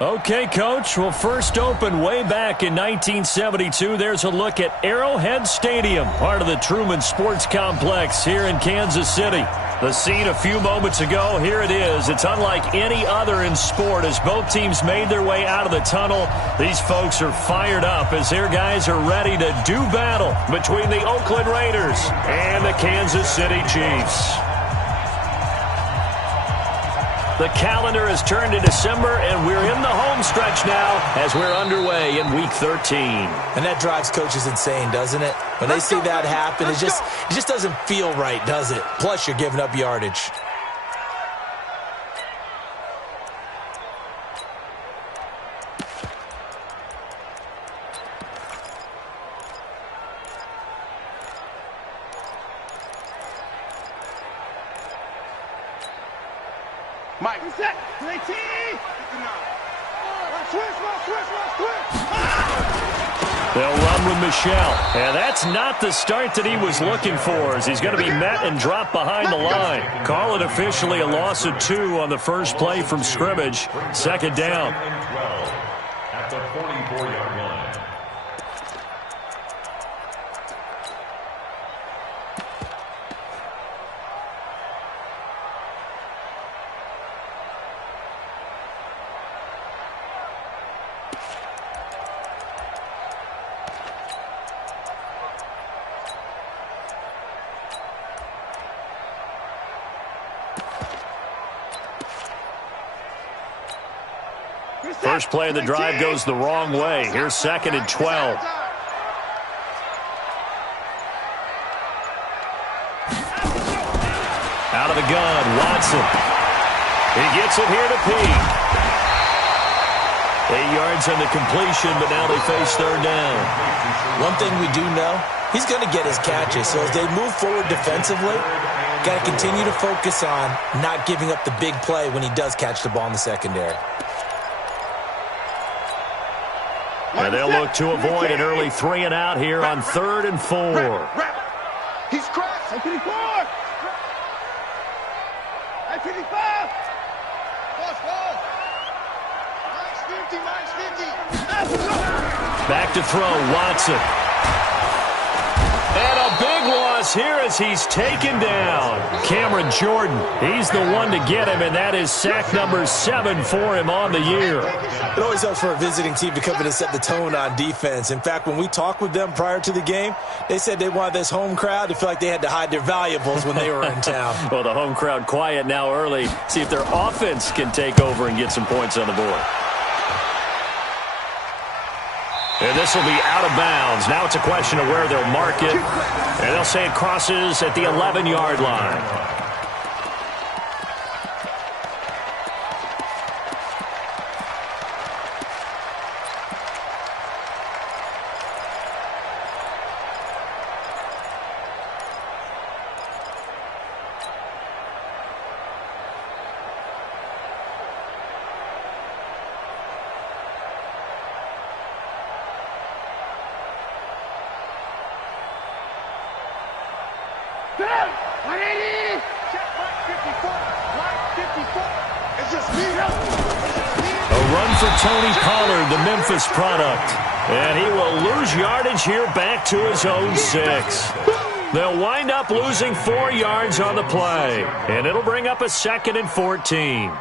Okay, Coach. Well, first opened way back in 1972. There's a look at Arrowhead Stadium, part of the Truman Sports Complex here in Kansas City. The scene a few moments ago, here it is. It's unlike any other in sport as both teams made their way out of the tunnel. These folks are fired up as their guys are ready to do battle between the Oakland Raiders and the Kansas City Chiefs. The calendar has turned to December, and we're in the home stretch now as we're underway in Week 13. And that drives coaches insane, doesn't it? When they see that happen, it just doesn't feel right, does it? Plus, you're giving up yardage. Mike. Set. They'll run with Michelle. And that's not the start that he was looking for as he's going to be met and dropped behind the line. Call it officially a loss of 2 on the first play from scrimmage. Second down. At the 44-yard line. First play of the drive goes the wrong way. Here's 2nd and 12. Out of the gun, Watson. He gets it here to Peake. 8 yards on the completion, but now they face third down. One thing we do know, he's going to get his catches. So as they move forward defensively, got to continue to focus on not giving up the big play when he does catch the ball in the secondary. And they'll look to avoid an early 3 and out here on 3rd and 4. He's crashed. 54. 55. Back to throw, Watson. And a big loss here as he's taken down. Cameron Jordan, he's the one to get him, and that is sack number 7 for him on the year. It always helps for a visiting team to come in and set the tone on defense. In fact, when we talked with them prior to the game, they said they wanted this home crowd to feel like they had to hide their valuables when they were in town. Well, the home crowd quiet now early. See if their offense can take over and get some points on the board. And this will be out of bounds. Now it's a question of where they'll mark it. And they'll say it crosses at the 11-yard line. Tony Pollard, the Memphis product. And he will lose yardage here back to his own 6. They'll wind up losing 4 yards on the play. And it'll bring up a 2nd and 14.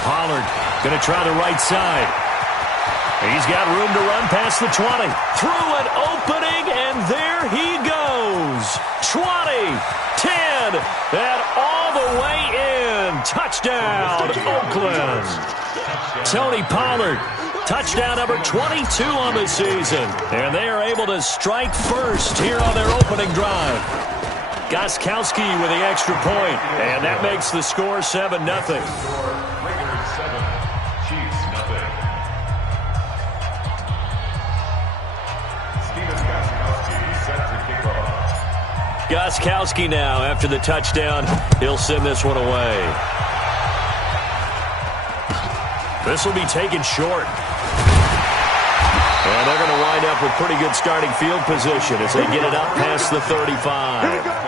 Pollard going to try the right side. He's got room to run past the 20. Through an opening, and there he goes. 20, 10, and all the way in. Touchdown, Oakland. Tony Pollard, touchdown number 22 on the season. And they are able to strike first here on their opening drive. Gostkowski with the extra point, and that makes the score 7-0. Gostkowski now after the touchdown. He'll send this one away. This will be taken short. And they're going to wind up with pretty good starting field position as they get it up past the 35.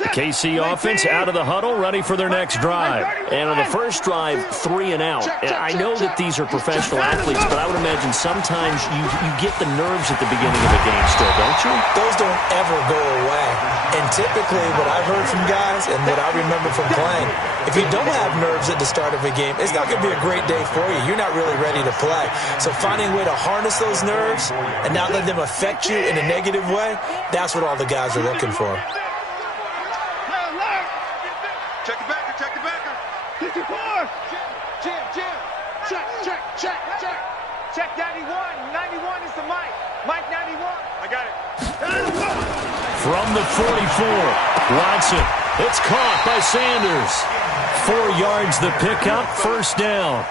The KC offense out of the huddle, ready for their next drive. And on the first drive, 3 and out. I know that these are professional athletes, but I would imagine sometimes you get the nerves at the beginning of a game still, don't you? Those don't ever go away. And typically what I've heard from guys and what I remember from playing, if you don't have nerves at the start of a game, it's not going to be a great day for you. You're not really ready to play. So finding a way to harness those nerves and not let them affect you in a negative way, that's what all the guys are looking for. Check the backer, check the backer. 54. Jim. Check. Check 91. 91 is the Mike. Mike 91. I got it. From the 44, Watson. It's caught by Sanders. 4 yards the pickup, first down.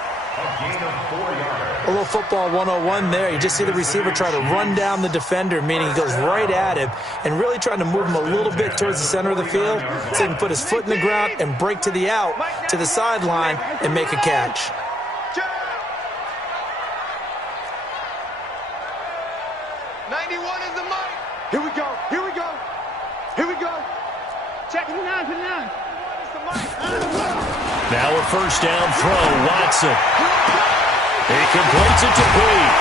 A little football 101 there. You just see the receiver try to run down the defender, meaning he goes right at him and really trying to move him a little bit towards the center of the field so he can put his foot in the ground and break to the out, to the sideline, and make a catch. Here we go. Check it out. Now a first down throw, Watson. He completes it to Pete.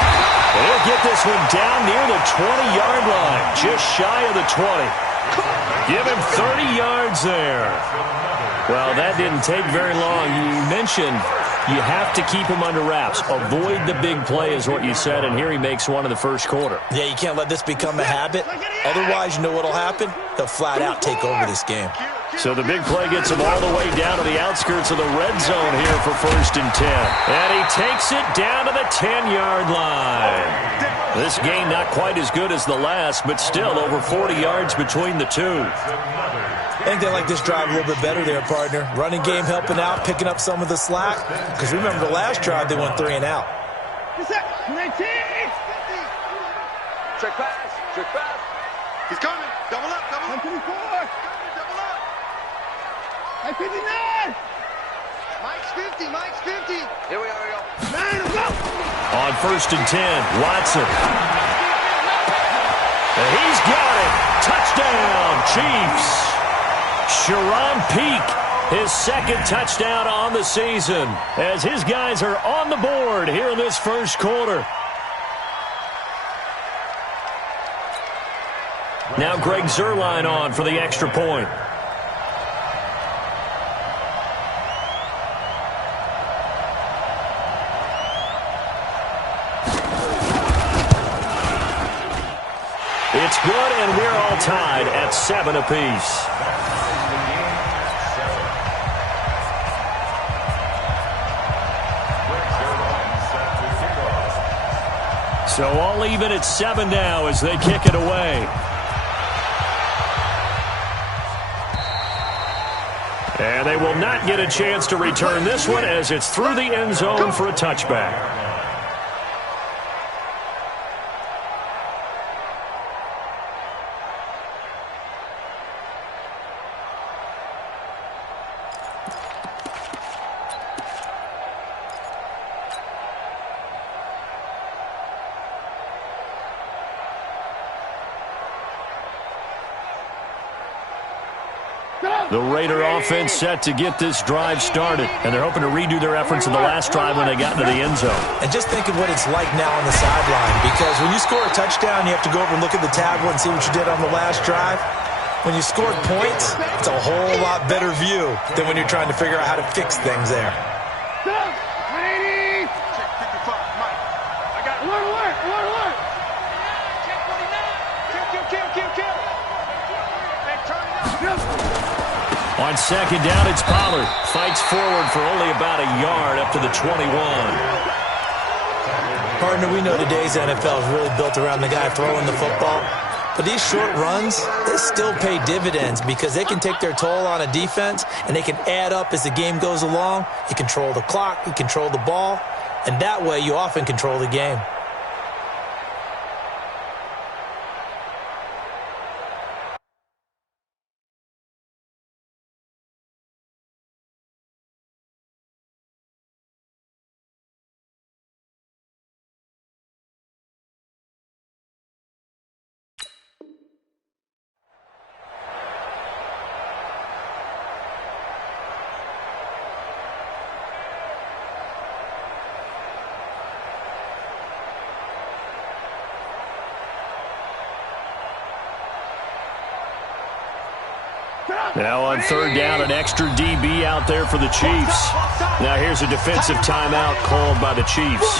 He'll get this one down near the 20-yard line, just shy of the 20. Give him 30 yards there. Well, that didn't take very long. You mentioned you have to keep him under wraps. Avoid the big play is what you said, and here he makes one in the first quarter. Yeah, you can't let this become a habit. Otherwise, you know what will happen? They'll flat out take over this game. So the big play gets him all the way down to the outskirts of the red zone here for 1st and 10. And he takes it down to the 10-yard line. This game not quite as good as the last, but still over 40 yards between the two. I think they like this drive a little bit better there, partner. Running game helping out, picking up some of the slack. Because remember the last drive, they went 3 and out. Check pass. He's coming. Double up. 154. Double up. 59. Mike's 50. Here we go. 9, go. On 1st and 10, Watson. And he's got it. Touchdown, Chiefs. Sharon Peak, his 2nd touchdown on the season, as his guys are on the board here in this first quarter. Now Greg Zuerlein on for the extra point. It's good, and we're all tied at 7 apiece. So all even at 7 now as they kick it away. And they will not get a chance to return this one as it's through the end zone for a touchback. The Raider offense set to get this drive started, and they're hoping to redo their efforts in the last drive when they got into the end zone. And just think of what it's like now on the sideline, because when you score a touchdown, you have to go over and look at the tablet and see what you did on the last drive. When you scored points, it's a whole lot better view than when you're trying to figure out how to fix things there. On 2nd down, it's Pollard. Fights forward for only about a yard up to the 21. Partner, we know today's NFL is really built around the guy throwing the football. But these short runs, they still pay dividends because they can take their toll on a defense and they can add up as the game goes along. You control the clock, you control the ball, and that way you often control the game. Now on third down, an extra DB out there for the Chiefs. Now here's a defensive timeout called by the Chiefs.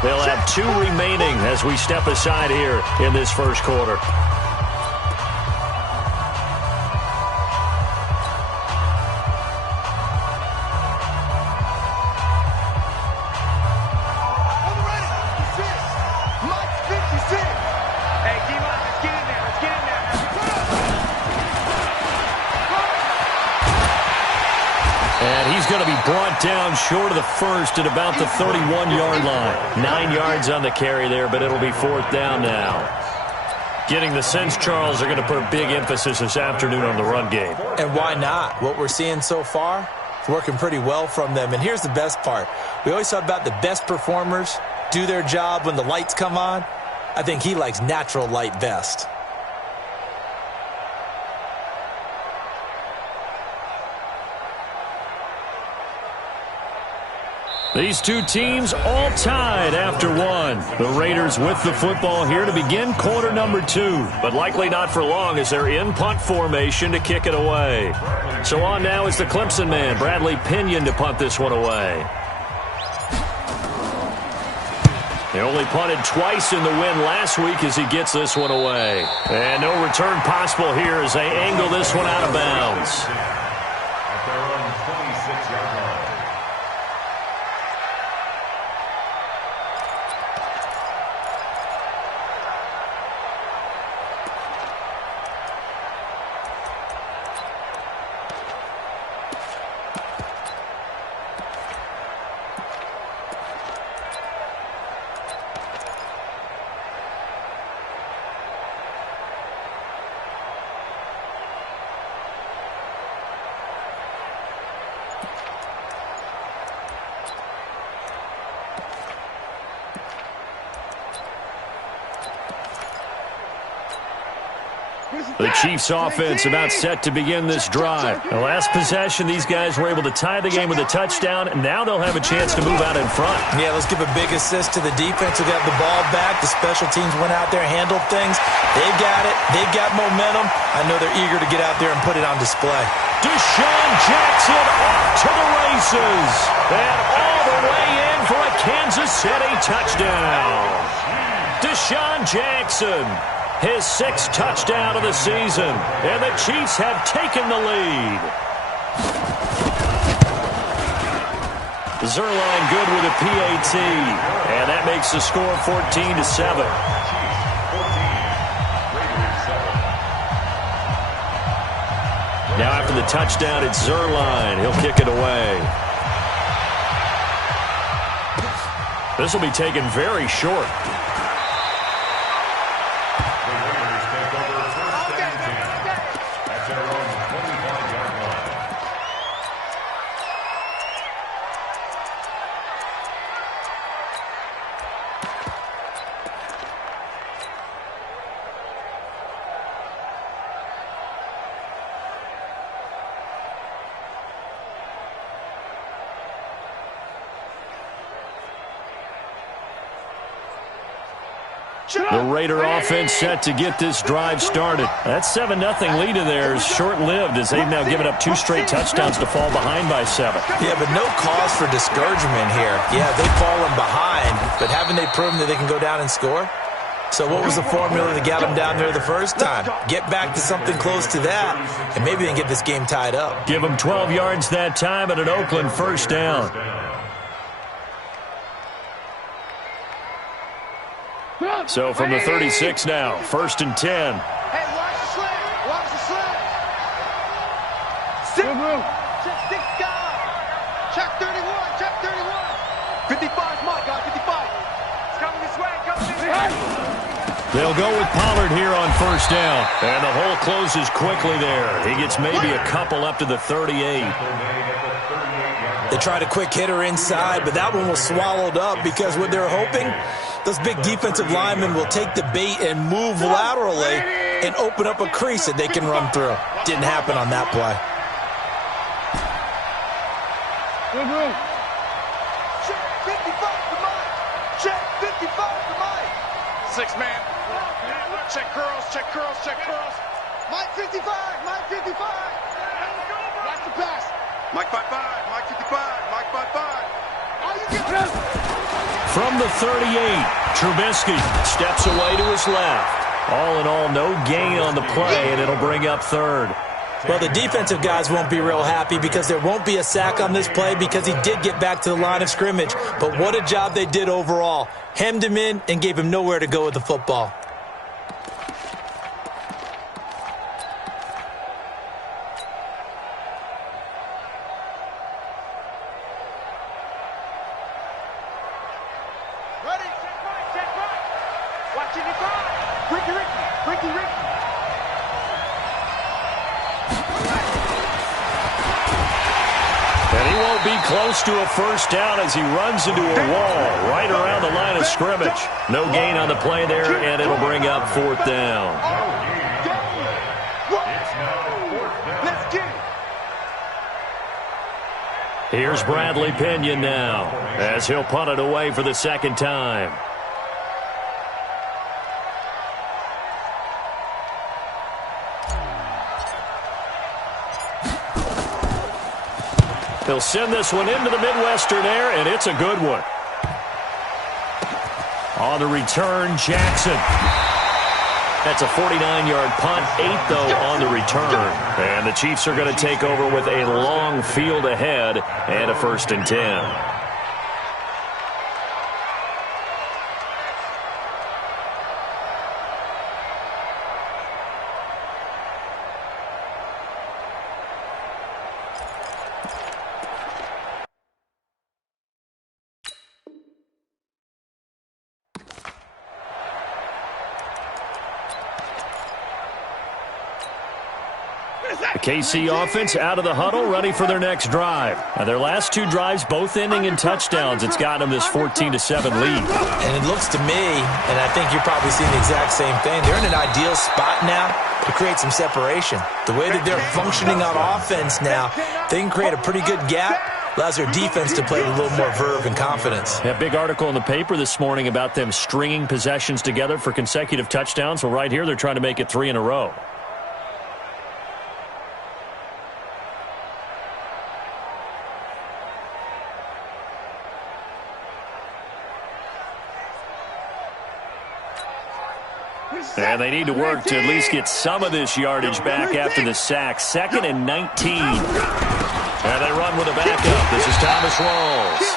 They'll have 2 remaining as we step aside here in this first quarter. Going to be brought down short of the first at about the 31-yard line. 9 yards on the carry there, but it'll be fourth down now. Getting the sense, Charles, they're going to put a big emphasis this afternoon on the run game. And why not? What we're seeing so far is working pretty well from them. And here's the best part. We always talk about the best performers do their job when the lights come on. I think he likes natural light best. These two teams all tied after one. The Raiders with the football here to begin quarter number 2, but likely not for long as they're in punt formation to kick it away. So on now is the Clemson man, Bradley Pinion, to punt this one away. They only punted twice in the win last week as he gets this one away. And no return possible here as they angle this one out of bounds. At their own 26-yard line. The Chiefs offense about set to begin this drive. The last possession, these guys were able to tie the game with a touchdown, and now they'll have a chance to move out in front. Yeah, let's give a big assist to the defense who got the ball back. The special teams went out there, handled things. They've got it. They've got momentum. I know they're eager to get out there and put it on display. Deshaun Jackson off to the races. And all the way in for a Kansas City touchdown. Deshaun Jackson, his 6th touchdown of the season, and the Chiefs have taken the lead. Zerline good with a PAT, and that makes the score 14-7. Now after the touchdown, it's Zerline. He'll kick it away. This will be taken very short. The Raider offense set to get this drive started. That 7-0 lead of theirs short-lived as they've now given up 2 straight touchdowns to fall behind by 7. Yeah, but no cause for discouragement here. Yeah, they've fallen behind, but haven't they proven that they can go down and score? So what was the formula that got them down there the first time? Get back to something close to that, and maybe they can get this game tied up. Give them 12 yards that time at an Oakland first down. So from the 36 now, 1st and 10. Hey, watch the slant. Watch the slant. Check 6 guys. Check 31. Check 31. 55 is my guy. 55. It's coming this way. Coming this way. They'll go with Pollard here on 1st down. And the hole closes quickly there. He gets maybe a couple up to the 38. They tried a quick hitter inside, but that one was swallowed up because what they're hoping, those big defensive linemen will take the bait and move laterally and open up a crease that they can run through. Didn't happen on that play. Check 55 for Mike. Check 55 for Mike. 6 man. Check curls. Check curls. Check curls. Mike 55. Mike 55. Watch the pass. Mike 55, Mike 55, Mike 55. From the 38, Trubisky steps away to his left. All in all, no gain on the play, and it'll bring up 3rd. Well, the defensive guys won't be real happy because there won't be a sack on this play because he did get back to the line of scrimmage. But what a job they did overall. Hemmed him in and gave him nowhere to go with the football. Close to a 1st down as he runs into a wall right around the line of scrimmage. No gain on the play there, and it'll bring up 4th down. Here's Bradley Pinion now as he'll punt it away for the 2nd time. He'll send this one into the Midwestern air, and it's a good one. On the return, Jackson. That's a 49-yard punt, 8 though on the return. And the Chiefs are going to take over with a long field ahead and a 1st and 10. The KC offense out of the huddle, ready for their next drive. Now, their last 2 drives, both ending in touchdowns. It's gotten them this 14-7 lead. And it looks to me, and I think you're probably seeing the exact same thing, they're in an ideal spot now to create some separation. The way that they're functioning on offense now, they can create a pretty good gap. Allows their defense to play with a little more verve and confidence. A big article in the paper this morning about them stringing possessions together for consecutive touchdowns. Well, right here, they're trying to make it 3 in a row. And they need to work to at least get some of this yardage back after the sack. 2nd and 19. And they run with a backup. This is Thomas Rawls.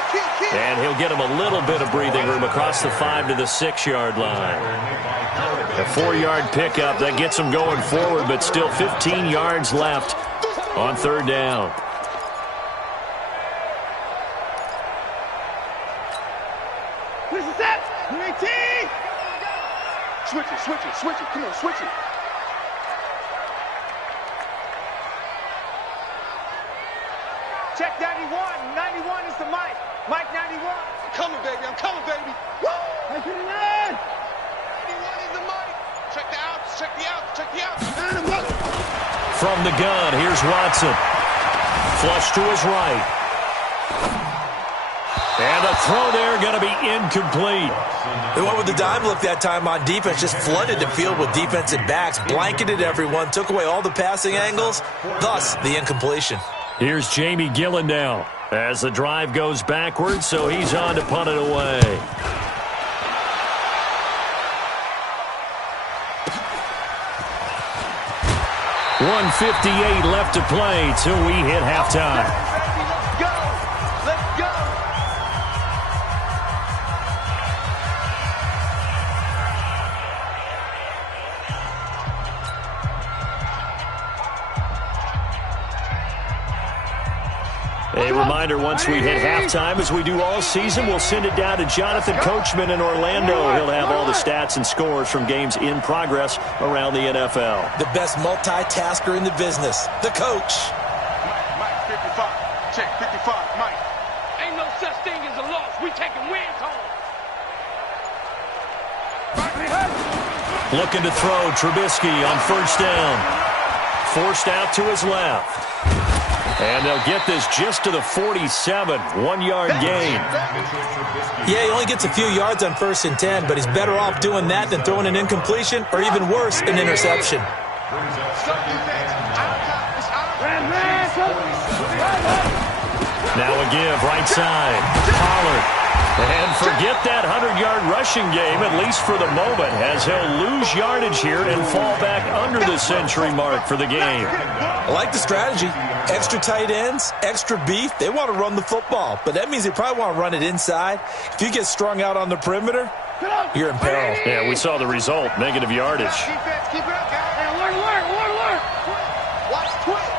And he'll get him a little bit of breathing room across the 5 to the 6-yard line. A 4-yard pickup that gets them going forward, but still 15 yards left on 3rd down. This is it. 18. Switch it, switch it, switch it. Come on, switch it. Check 91. 91 is the Mike. Mike 91. I'm coming, baby. I'm coming, baby. Woo! 91 is the Mike. Check the outs. Check the outs. Check the outs. From the gun, here's Watson. Flush to his right. And the throw there going to be incomplete. They went with the dime look that time on defense, just flooded the field with defensive backs, blanketed everyone, took away all the passing angles, thus the incompletion. Here's Jamie Gillen now as the drive goes backwards, so he's on to punt it away. .158 left to play till we hit halftime. Let's go. Let's go. A reminder, once we hit halftime, as we do all season, we'll send it down to Jonathan Coachman in Orlando. He'll have all the stats and scores from games in progress around the NFL. The best multitasker in the business, the coach. Mike, 55. Check, 55, Mike. Ain't no such thing as a loss. We taking wins home. Looking to throw, Trubisky on first down. Forced out to his left. And they'll get this just to the 47, 1-yard gain. Yeah, he only gets a few yards on 1st and 10, but he's better off doing that than throwing an incompletion or even worse, an interception. Now a give, right side. Pollard. And forget that 100-yard rushing game, at least for the moment, as he'll lose yardage here and fall back under the century mark for the game. I like the strategy. Extra tight ends, extra beef. They want to run the football, but that means they probably want to run it inside. If you get strung out on the perimeter, you're in peril. Yeah, we saw the result, negative yardage. Defense, keep it up, guys. Hey, alert. Watch twins.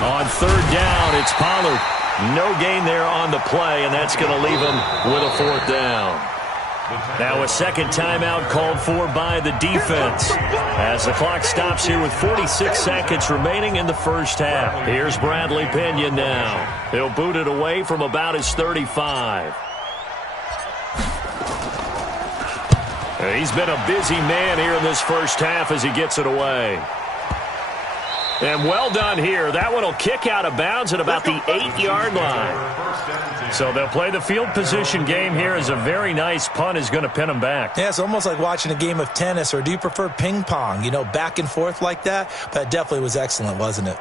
On third down, it's Pollard. No gain there on the play, and that's going to leave him with a 4th down. Now a second timeout called for by the defense as the clock stops here with 46 seconds remaining in the first half. Here's Bradley Pinion now. He'll boot it away from about his 35. He's been a busy man here in this first half as he gets it away. And well done here. That one will kick out of bounds at about the 8-yard line. So they'll play the field position game here as a very nice punt is going to pin them back. Yeah, it's almost like watching a game of tennis, or do you prefer ping pong? You know, back and forth like that? That definitely was excellent, wasn't it?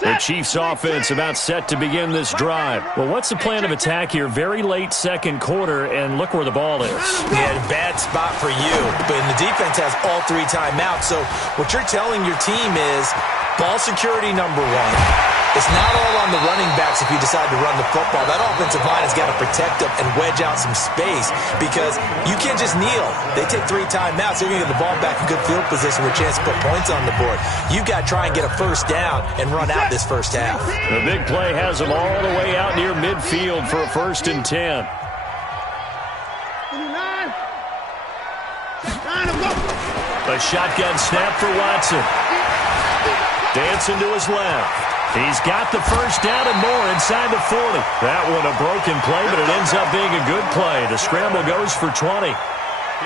The Chiefs offense about set to begin this drive. Well, what's the plan of attack here? Very late second quarter, and look where the ball is. Yeah, bad spot for you. But the defense has all 3 timeouts. So what you're telling your team is ball security number 1. It's not all on the running backs if you decide to run the football. That offensive line has got to protect them and wedge out some space because you can't just kneel. They take 3 timeouts. They're going to get the ball back in good field position with a chance to put points on the board. You've got to try and get a first down and run out this first half. The big play has them all the way out near midfield for a 1st and 10. A shotgun snap for Watson. Dancing to his left. He's got the first down and more inside the 40. That one a broken play, but it ends up being a good play. The scramble goes for 20.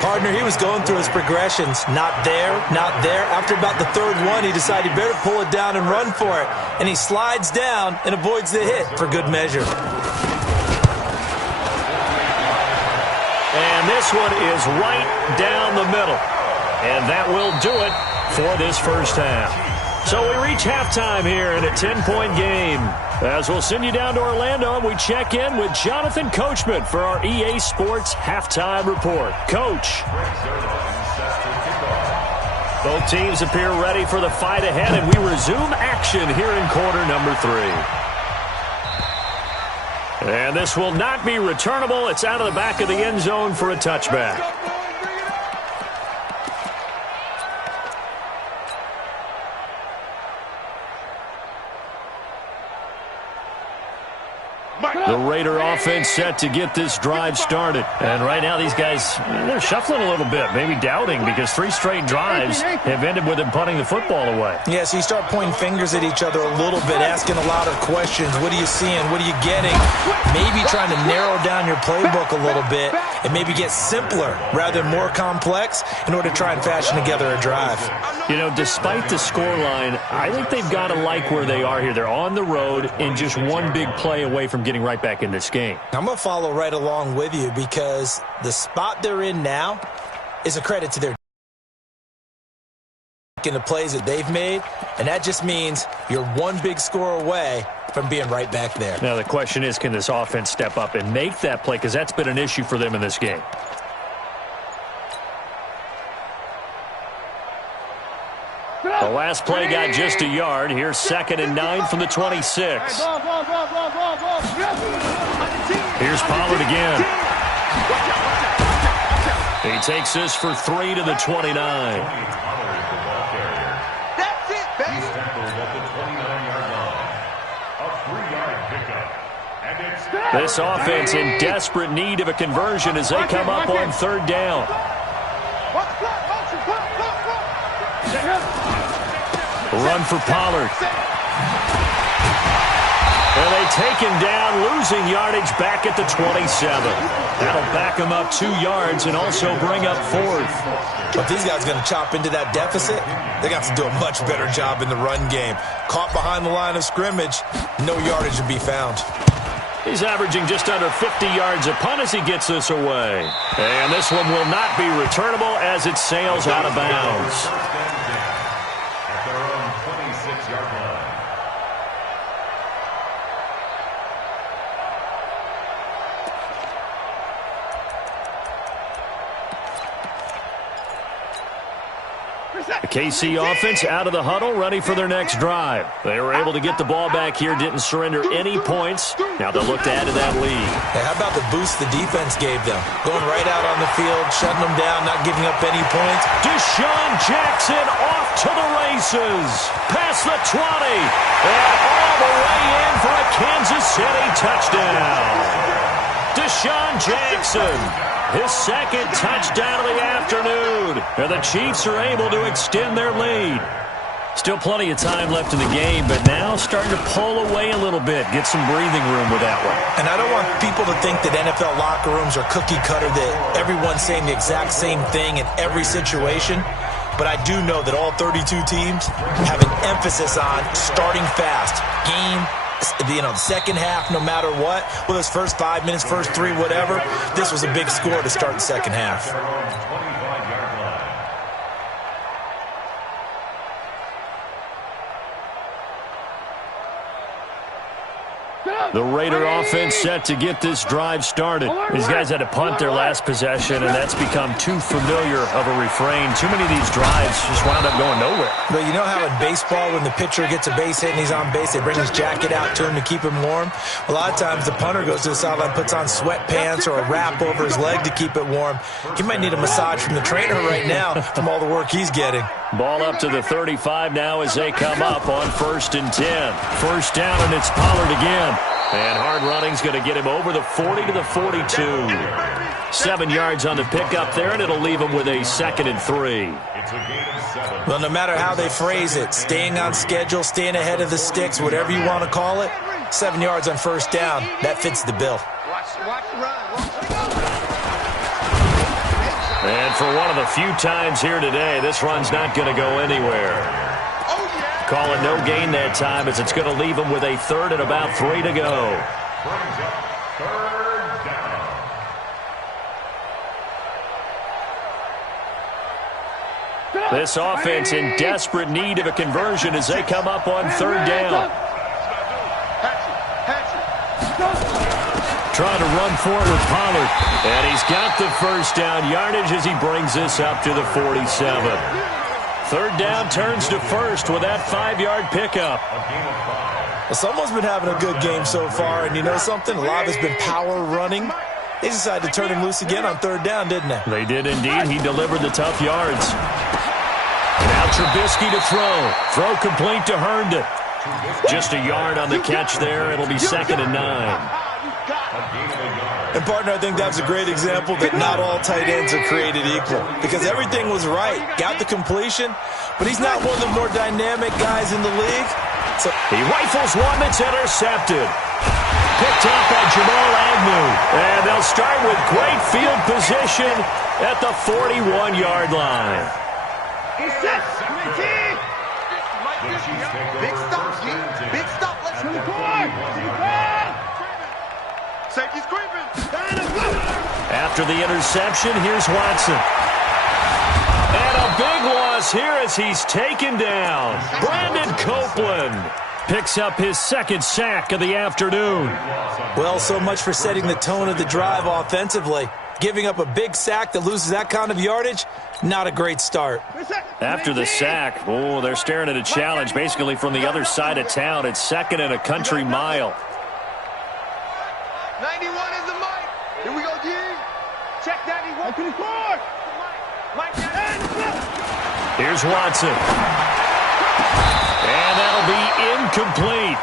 Partner, he was going through his progressions. Not there, not there. After about the 3rd one, he decided he better pull it down and run for it. And he slides down and avoids the hit for good measure. And this one is right down the middle. And that will do it for this first half. So we reach halftime here in a 10-point game. As we'll send you down to Orlando, and we check in with Jonathan Coachman for our EA Sports Halftime Report. Coach. Both teams appear ready for the fight ahead, and we resume action here in quarter number 3. And this will not be returnable. It's out of the back of the end zone for a touchback. The Raider offense set to get this drive started. And right now these guys, they're shuffling a little bit, maybe doubting, because 3 straight drives have ended with them punting the football away. Yeah, so you start pointing fingers at each other a little bit, asking a lot of questions. What are you seeing? What are you getting? Maybe trying to narrow down your playbook a little bit and maybe get simpler rather than more complex in order to try and fashion together a drive. You know, despite the scoreline, I think they've got to like where they are here. They're on the road and just one big play away from getting right back in this game. I'm going to follow right along with you because the spot they're in now is a credit to their in the plays that they've made, and that just means you're one big score away from being right back there. Now the question is, can this offense step up and make that play, because that's been an issue for them in this game. The last play got just a yard. Here's 2nd and 9 from the 26. Here's Pollard again. He takes this for 3 to the 29. That's it, baby. He's tackled at the 29-yard line. A 3-yard pickup. And it's This offense in desperate need of a conversion as they come up on 3rd down. Run for Pollard. And they take him down, losing yardage back at the 27. That'll back him up 2 yards and also bring up 4th. If these guys are going to chop into that deficit, they got to do a much better job in the run game. Caught behind the line of scrimmage, no yardage to be found. He's averaging just under 50 yards a punt as he gets this away. And this one will not be returnable as it sails out of bounds. at their own 26-yard line. The KC offense out of the huddle, ready for their next drive. They were able to get the ball back here, didn't surrender any points. Now they'll look to add to that lead. Hey, how about the boost the defense gave them? Going right out on the field, shutting them down, not giving up any points. Deshaun Jackson off to the races. Past the 20. And all the way in for a Kansas City touchdown. Deshaun Jackson. His second touchdown of the afternoon. And the Chiefs are able to extend their lead. Still plenty of time left in the game, but now starting to pull away a little bit. Get some breathing room with that one. And I don't want people to think that NFL locker rooms are cookie cutter, that everyone's saying the exact same thing in every situation. But I do know that all 32 teams have an emphasis on starting fast. The second half, no matter what, whether it's first 5 minutes, first 3, whatever, this was a big score to start the second half. Their own 25-yard line. The Raider offense set to get this drive started. These guys had to punt their last possession, and that's become too familiar of a refrain. Too many of these drives just wound up going nowhere. But you know how in baseball, when the pitcher gets a base hit and he's on base, they bring his jacket out to him to keep him warm? A lot of times the punter goes to the sideline, puts on sweatpants or a wrap over his leg to keep it warm. He might need a massage from the trainer right now from all the work he's getting. Ball up to the 35 now as they come up on 1st and 10. First down, and it's Pollard again. And hard running's going to get him over the 40 to the 42. 7 yards on the pickup there, and it'll leave him with a 2nd and 3. It's a gain of 7. Well, no matter how they phrase it, staying on schedule, staying ahead of the sticks, whatever you want to call it, 7 yards on first down, that fits the bill. And for one of the few times here today, this run's not going to go anywhere. Call it no gain that time as it's going to leave him with a 3rd and about 3 to go. Brings up 3rd down. This offense in desperate need of a conversion as they come up on 3rd down. Trying to run for it with Pollard. And he's got the first down yardage as he brings this up to the 47. 3rd down turns to 1st with that 5-yard pickup. Well, someone's been having a good game so far, and you know something? A lot of it's been power running. They decided to turn him loose again on 3rd down, didn't they? They did indeed. He delivered the tough yards. Now Trubisky to throw. Throw complete to Herndon. Just a yard on the catch there. It'll be 2nd and 9. And, partner, I think that's a great example that not all tight ends are created equal. Because everything was right. Got the completion, but he's not one of the more dynamic guys in the league. So he rifles one that's intercepted. Picked up by Jamal Agnew. And they'll start with great field position at the 41-yard line. Big stop, G. Big stop. Let's move on. Safety's creeping. After the interception, here's Watson. And a big loss here as he's taken down. Brandon Copeland picks up his 2nd sack of the afternoon. Well, so much for setting the tone of the drive offensively. Giving up a big sack that loses that kind of yardage, not a great start. After the sack, they're staring at a challenge basically from the other side of town. It's second and a country mile. 91 is the mic. Here we go, Gage. Check 91. Mike. Here's Watson. And that'll be incomplete.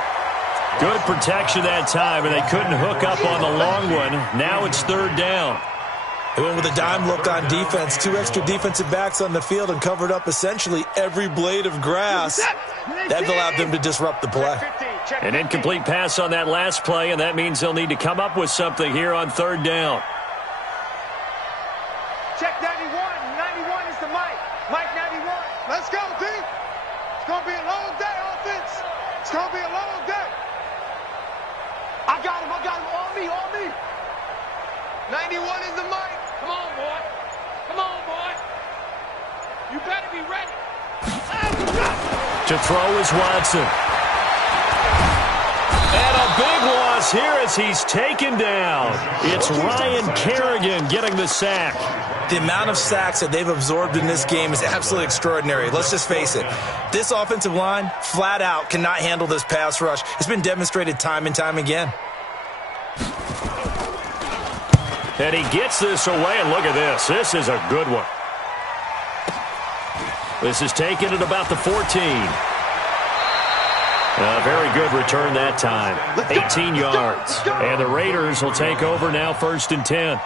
Good protection that time, and they couldn't hook up on the long one. Now it's third down. They went with a dime look on defense. 2 extra defensive backs on the field and covered up essentially every blade of grass. That allowed them to disrupt the play. An incomplete pass on that last play, and that means they'll need to come up with something here on third down. Check 91. 91 is the mic. Mike 91. Let's go, D. It's going to be a long day, offense. It's going to be a long day. I got him. On me. 91 is the mic. Come on, boy. You better be ready. To throw is Watson. And a big loss here as he's taken down. It's Ryan Kerrigan getting the sack. The amount of sacks that they've absorbed in this game is absolutely extraordinary. Let's just face it. This offensive line, flat out, cannot handle this pass rush. It's been demonstrated time and time again. And he gets this away, and look at this. This is a good one. This is taken at about the 14. A very good return that time. 18 yards. And the Raiders will take over now, 1st and 10.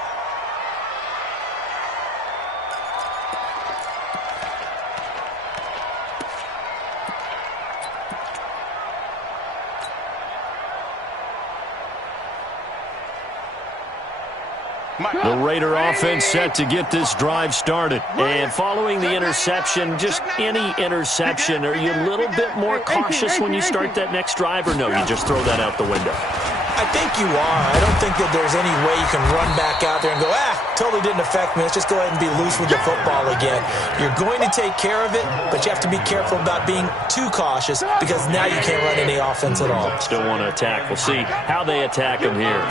The Raider offense set to get this drive started. And following the interception, just any interception, are you a little bit more cautious when you start that next drive, or no, you just throw that out the window? I think you are. I don't think that there's any way you can run back out there and go, totally didn't affect me. Let's just go ahead and be loose with the football again. You're going to take care of it, but you have to be careful about being too cautious because now you can't run any offense at all. Still want to attack. We'll see how they attack him here.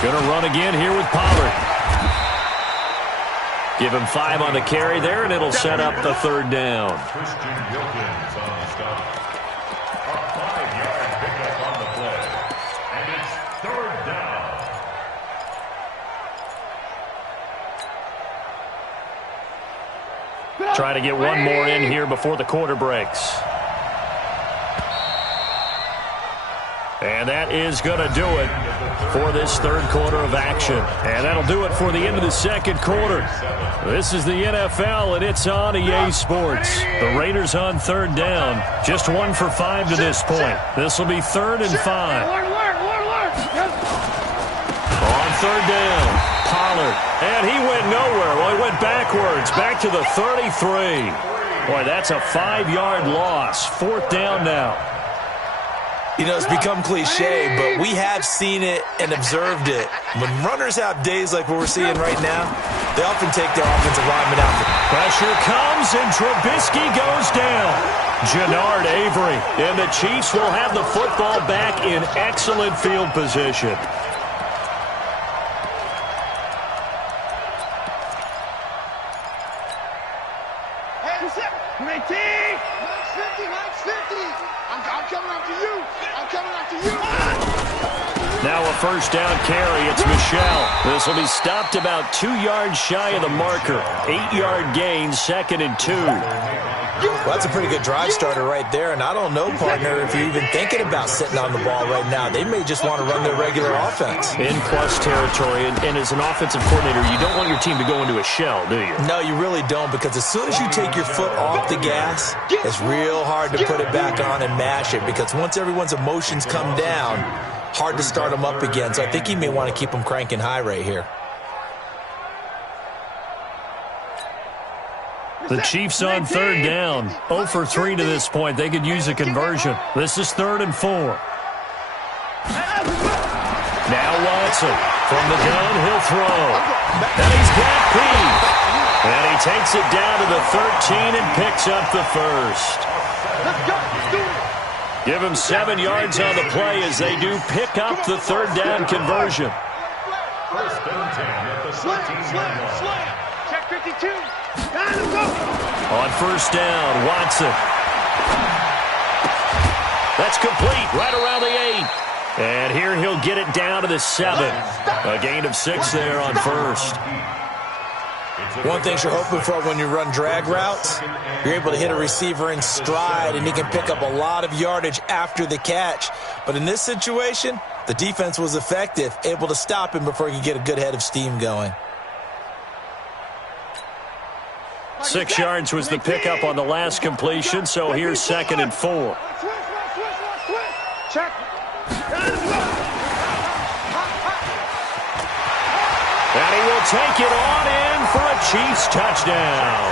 Going to run again here with Pollard. Give him 5 on the carry there, and it'll set up the third down. Try to get one more in here before the quarter breaks. And that is going to do it for this third quarter of action. And that'll do it for the end of the second quarter. This is the NFL, and it's on EA Sports. The Raiders on third down. Just 1 for 5 to this point. This will be 3rd and 5. On third down, Pollard. And he went nowhere. Well, he went backwards, back to the 33. Boy, that's a 5-yard loss. 4th down now. You know, it's become cliche, but we have seen it and observed it. When runners have days like what we're seeing right now, they often take their offensive lineman out. Pressure comes, and Trubisky goes down. Jannard Avery, and the Chiefs will have the football back in excellent field position. Now a first down carry. It's Michel. This will be stopped about 2 yards shy of the marker. 8-yard gain, 2nd and 2. Well, that's a pretty good drive starter right there. And I don't know, partner, if you're even thinking about sitting on the ball right now. They may just want to run their regular offense. In plus territory. And as an offensive coordinator, you don't want your team to go into a shell, do you? No, you really don't, because as soon as you take your foot off the gas, it's real hard to put it back on and mash it, because once everyone's emotions come down, hard to start them up again. So I think he may want to keep them cranking high right here. The Chiefs on third down. 0 for 3 to this point. They could use a conversion. This is 3rd and 4. Now Watson. From the gun, he'll throw. And he's got beat. And he takes it down to the 13 and picks up the first. Give him 7 yards on the play as they do pick up the third down conversion. First and 10 at the 13-yard line. Slam. Check 52. Let's go. On first down, Watson. That's complete right around the 8. And here he'll get it down to the 7. A gain of 6 there on first. One thing you're hoping for when you run drag routes, you're able to hit a receiver in stride, and he can pick up a lot of yardage after the catch. But in this situation, the defense was effective, able to stop him before he could get a good head of steam going. 6 yards was the pickup on the last completion, so here's 2nd and 4. Check. And he will take it on in for a Chiefs touchdown.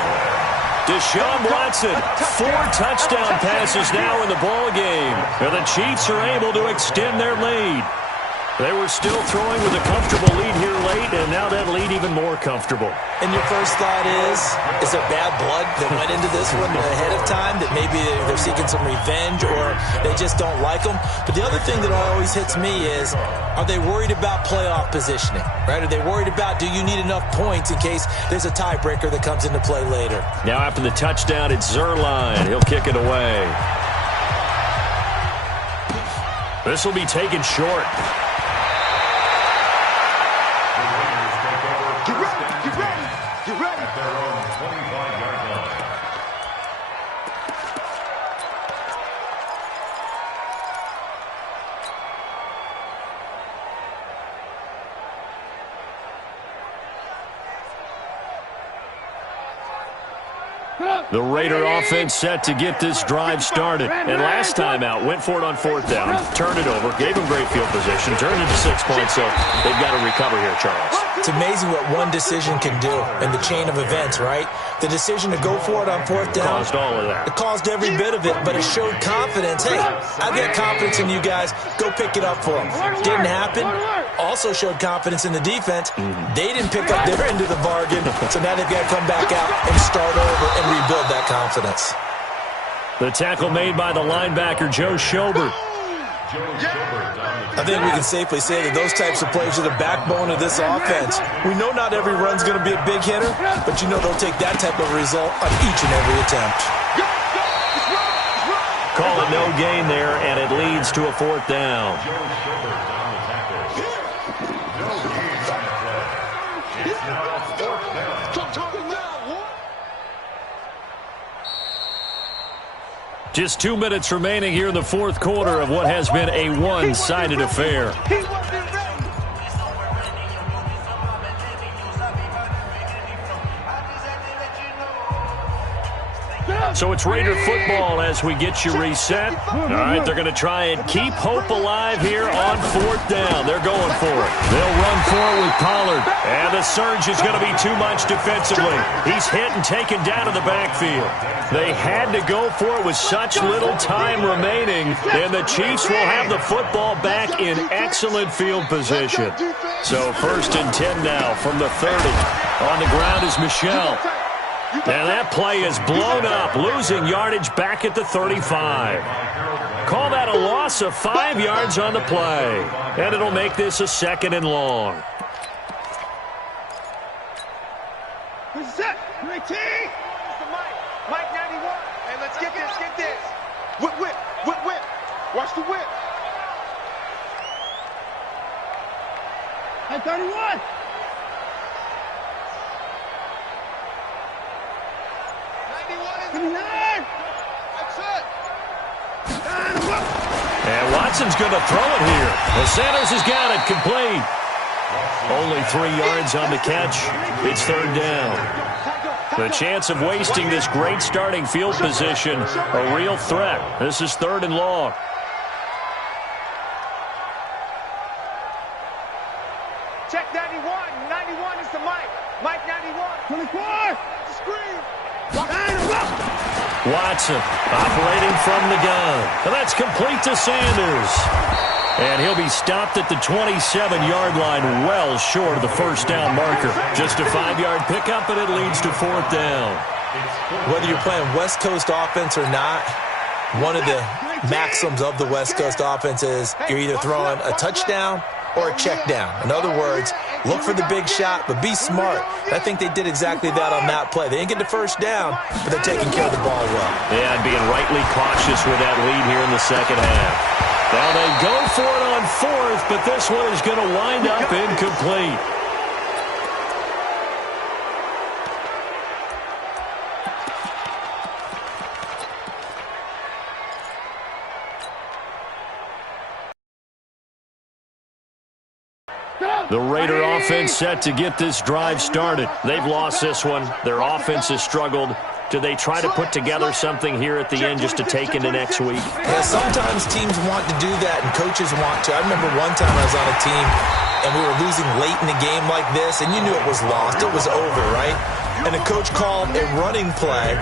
Deshaun Watson, 4 touchdown passes now in the ball game. And the Chiefs are able to extend their lead. They were still throwing with a comfortable lead here late, and now that lead even more comfortable. And your first thought is there bad blood that went into this one ahead of time, that maybe they're seeking some revenge or they just don't like them? But the other thing that always hits me is, are they worried about playoff positioning, right? Are they worried about, do you need enough points in case there's a tiebreaker that comes into play later? Now after the touchdown, it's Zerline. He'll kick it away. This will be taken short. At their own 25-yard line. The Raider offense set to get this drive started. And last time out, went for it on 4th down, turned it over, gave them great field position, turned it to 6 points, so they've got to recover here, Charles. It's amazing what one decision can do in the chain of events, right? The decision to go for it on 4th down. Caused all of that. It caused every bit of it, but it showed confidence. Hey, I've got confidence in you guys. Go pick it up for them. Didn't happen. Also showed confidence in the defense. They didn't pick up their end of the bargain, so now they've got to come back out and start over and rebuild that confidence. The tackle made by the linebacker, Joe Schobert. I think we can safely say that those types of plays are the backbone of this offense. We know not every run's going to be a big hitter, but you know they'll take that type of result on each and every attempt. Call it no gain there, and it leads to a 4th down. Just 2 minutes remaining here in the 4th quarter of what has been a one-sided affair. So it's Raider football as we get you reset. All right, they're going to try and keep hope alive here on 4th down. They're going for it. They'll run for it with Pollard. And the surge is going to be too much defensively. He's hit and taken down to the backfield. They had to go for it with such little time remaining. And the Chiefs will have the football back in excellent field position. So 1st and 10 now from the 30. On the ground is Michel. And that play is blown up, losing yardage back at the 35. Call that a loss of 5 yards on the play. And it'll make this a 2nd and long. Set. Mike 91. Hey, let's get this, get this. Whip, whip, whip, whip. Watch the whip. Hey, 31. And Watson's going to throw it here. And Sanders has got it complete. Only 3 yards on the catch. It's 3rd down. The chance of wasting this great starting field position, a real threat. This is 3rd and long. Check 91. 91 is the Mike. Mike 91. 24. Screen. Watson operating from the gun. And that's complete to Sanders. And he'll be stopped at the 27-yard line, well short of the 1st down marker. Just a 5-yard pickup, and it leads to 4th down. Whether you're playing West Coast offense or not, one of the maxims of the West Coast offense is you're either throwing a touchdown or a check down. In other words, Look for the big shot, but be smart. I think they did exactly that on that play. They didn't get the first down, but they're taking care of the ball well. Yeah, and being rightly cautious with that lead here in the second half. Now they go for it on fourth, but this one is going to wind up incomplete. The Raider offense set to get this drive started. They've lost this one. Their offense has struggled. Do they try to put together something here at the end just to take into next week? Yeah, sometimes teams want to do that and coaches want to. I remember one time I was on a team and we were losing late in the game like this, and you knew it was lost. It was over, right? And the coach called a running play